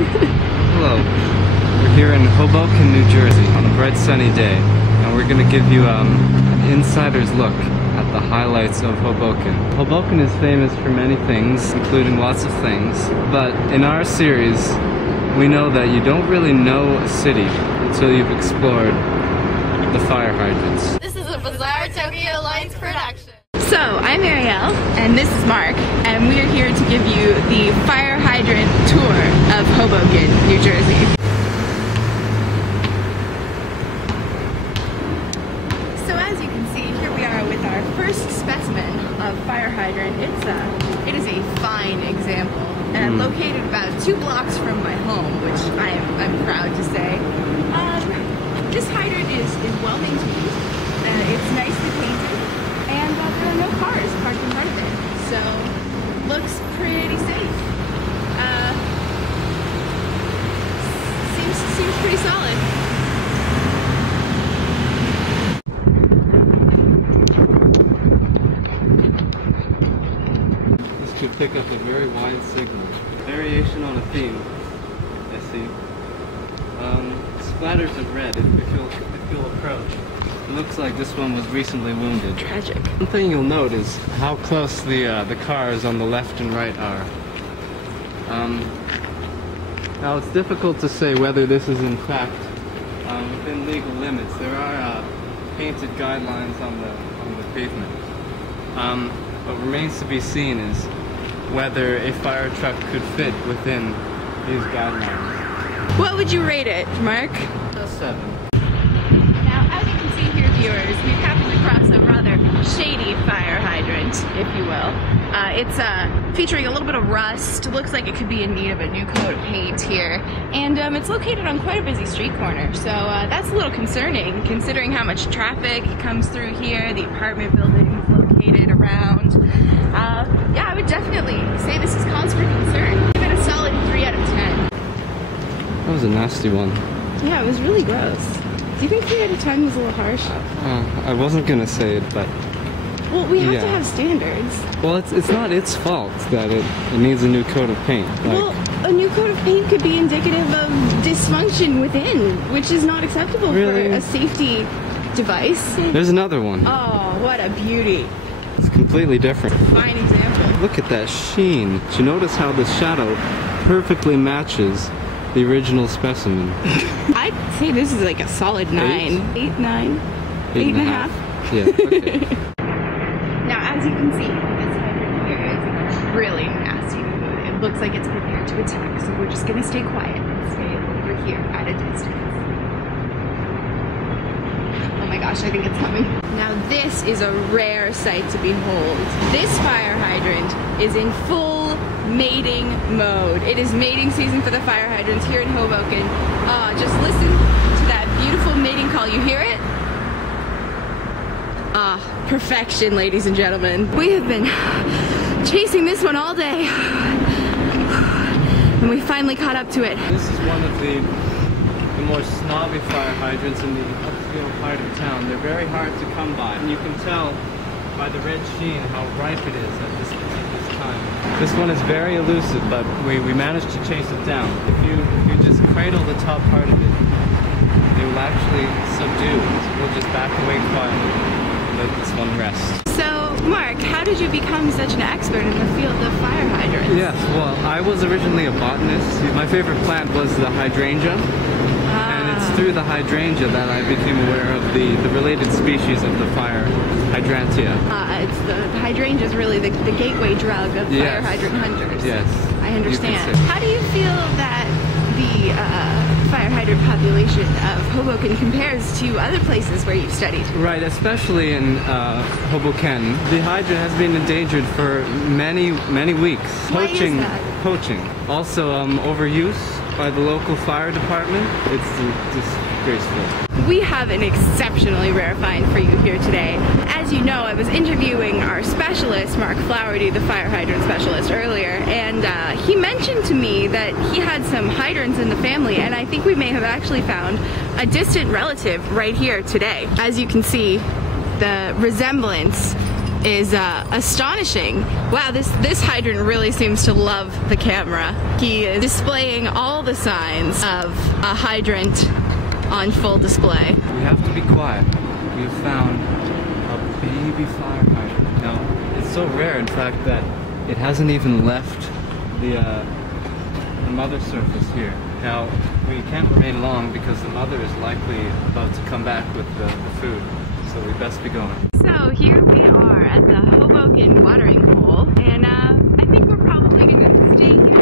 Hello. We're here in Hoboken, New Jersey on a bright sunny day, and we're going to give you an insider's look at the highlights of Hoboken. Hoboken is famous for many things, including lots of things, but in our series we know that you don't really know a city until you've explored the fire hydrants. This is a bizarre Tokyo Lights production. So, I'm Arielle, and this is Mark, and we are here to give you the Fire Hydrant tour of Hoboken, New Jersey. So as you can see, here we are with our first specimen of fire hydrant. It is a fine example, and located about 2 blocks from my home, which I'm proud to say. This hydrant is well maintained, it's nicely painted, and there are no cars parked in front of it, so looks pretty safe. Seems pretty solid. This could pick up a very wide signal. Variation on a theme, I see. Splatters of red if you'll approach. It looks like this one was recently wounded. Tragic. One thing you'll note is how close the cars on the left and right are. Now it's difficult to say whether this is in fact within legal limits. There are painted guidelines on the pavement. What remains to be seen is whether a fire truck could fit within these guidelines. What would you rate it, Mark? A 7. Now, as you can see here, viewers, we've happened across a rather shady fire hydrant, if you will. It's featuring a little bit of rust. Looks like it could be in need of a new coat of paint here. And it's located on quite a busy street corner, so that's a little concerning, considering how much traffic comes through here, the apartment buildings located around. Yeah, I would definitely say this is cause for concern. Give it a solid 3 out of 10. That was a nasty one. Yeah, it was really gross. Do you think 3 out of 10 was a little harsh? I wasn't gonna say it, but... Well, we have to have standards. Well, it's not its fault that it needs a new coat of paint. Well, a new coat of paint could be indicative of dysfunction within, which is not acceptable for a safety device. There's another one. Oh, what a beauty. It's completely different. Fine example. Look at that sheen. Did you notice how the shadow perfectly matches the original specimen? I'd say this is like a solid 9. 8, 9. 8.5. Yeah, okay. Now, as you can see, this hydrant here is really nasty. It looks like it's prepared to attack, so we're just gonna stay quiet and stay over here at a distance. Oh my gosh, I think it's coming. Now, this is a rare sight to behold. This fire hydrant is in full mating mode. It is mating season for the fire hydrants here in Hoboken. Just listen to that beautiful mating call. You hear it? Perfection, ladies and gentlemen. We have been chasing this one all day, and we finally caught up to it. This is one of the more snobby fire hydrants in the upscale part of town. They're very hard to come by, and you can tell by the red sheen how ripe it is at this time. This one is very elusive, but we managed to chase it down. If you just cradle the top part of it, it will actually subdue. We'll just back away quietly. Let this one rest. So, Mark, how did you become such an expert in the field of fire hydrants? Yes, well, I was originally a botanist. My favorite plant was the hydrangea, and it's through the hydrangea that I became aware of the related species of the fire hydrantia. It's the hydrangea is really the gateway drug of fire hydrant hunters. Yes. I understand. How do you feel that the fire hydrant population of Hoboken compares to other places where you've studied? Right, especially in Hoboken. The hydrant has been endangered for many weeks. Why is that? Poaching. Also overuse by the local fire department. It's disgraceful. We have an exceptionally rare find for you here today. As you know, I was interviewing our specialist, Mark Flowerty, the fire hydrant specialist, earlier, and he mentioned to me that he had some hydrants in the family, and I think we may have actually found a distant relative right here today. As you can see, the resemblance is astonishing. Wow, this hydrant really seems to love the camera. He is displaying all the signs of a hydrant on full display. We have to be quiet. We have found a baby fire hydrant. Now, it's so rare, in fact, that it hasn't even left the mother surface here. Now, we can't remain long because the mother is likely about to come back with the food, so we best be going. So here we are at the Hoboken watering hole, and I think we're probably going to stay here